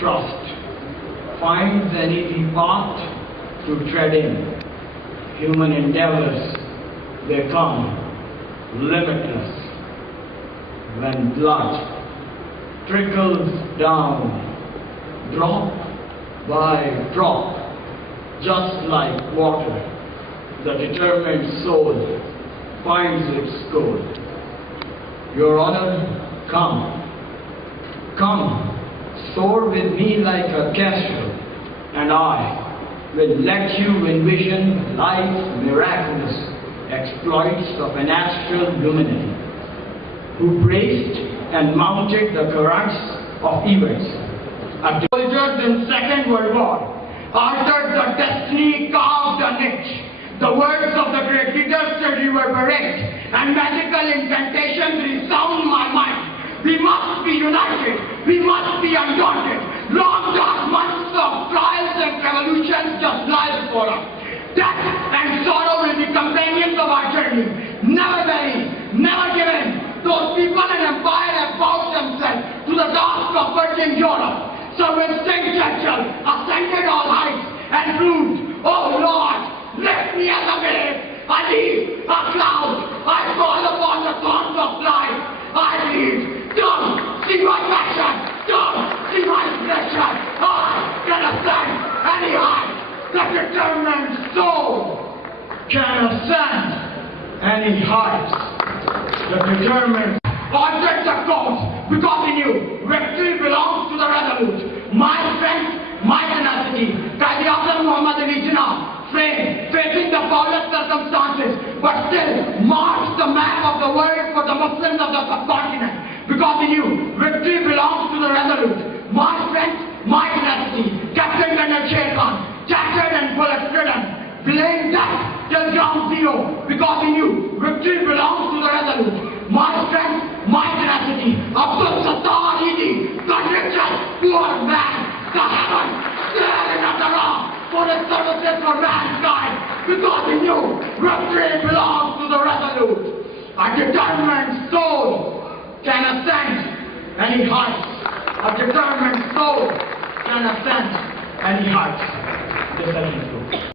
trust, finds an easy path to tread in. Human endeavors become limitless when blood trickles down, drop by drop, just like water. The determined soul finds its goal. Your Honor, come, soar with me like a kestrel, and I will let you envision life's miraculous exploits of an astral luminary who braced and mounted the currents of events. Soldiers in Second World War altered the destiny, carved a niche. The words of the great leaders still reverberate, and magical incantations resound my mind. We must be united. We must be undaunted. Long dark months of trials and revolutions just lie before us. Death and sorrow will be companions of our journey. Never bury, never give in. Those people in empire have vowed themselves to the task of purging Europe. So when St. Churchill ascended all heights and proved, "Oh Lord, lift me as a wave, a leaf, a cloud, I fall upon the thorns of life. I leave, don't see my passion, don't see my inspiration. I can ascend any height. The determined soul can ascend any heights. The determined altered the course because he knew victory belongs to the resolute. My strength, my tenacity, Cadet Usama Pervaiz, facing the foulest circumstances, but still marched the map of the world for the Muslims of the subcontinent because he knew victory belongs to the resolute. My strength, my tenacity, Captain Colonel Khan, shattered and bullet-ridden, delaying death till ground zero because he knew victory belongs to the resolute. My strength, my tenacity, Abdul Sattar Idi, the richest poor man, the heaven, staring at the rock for his services for mankind because he knew victory belongs to the resolute. A determined soul can ascend any heights. A determined soul can ascend any heights. This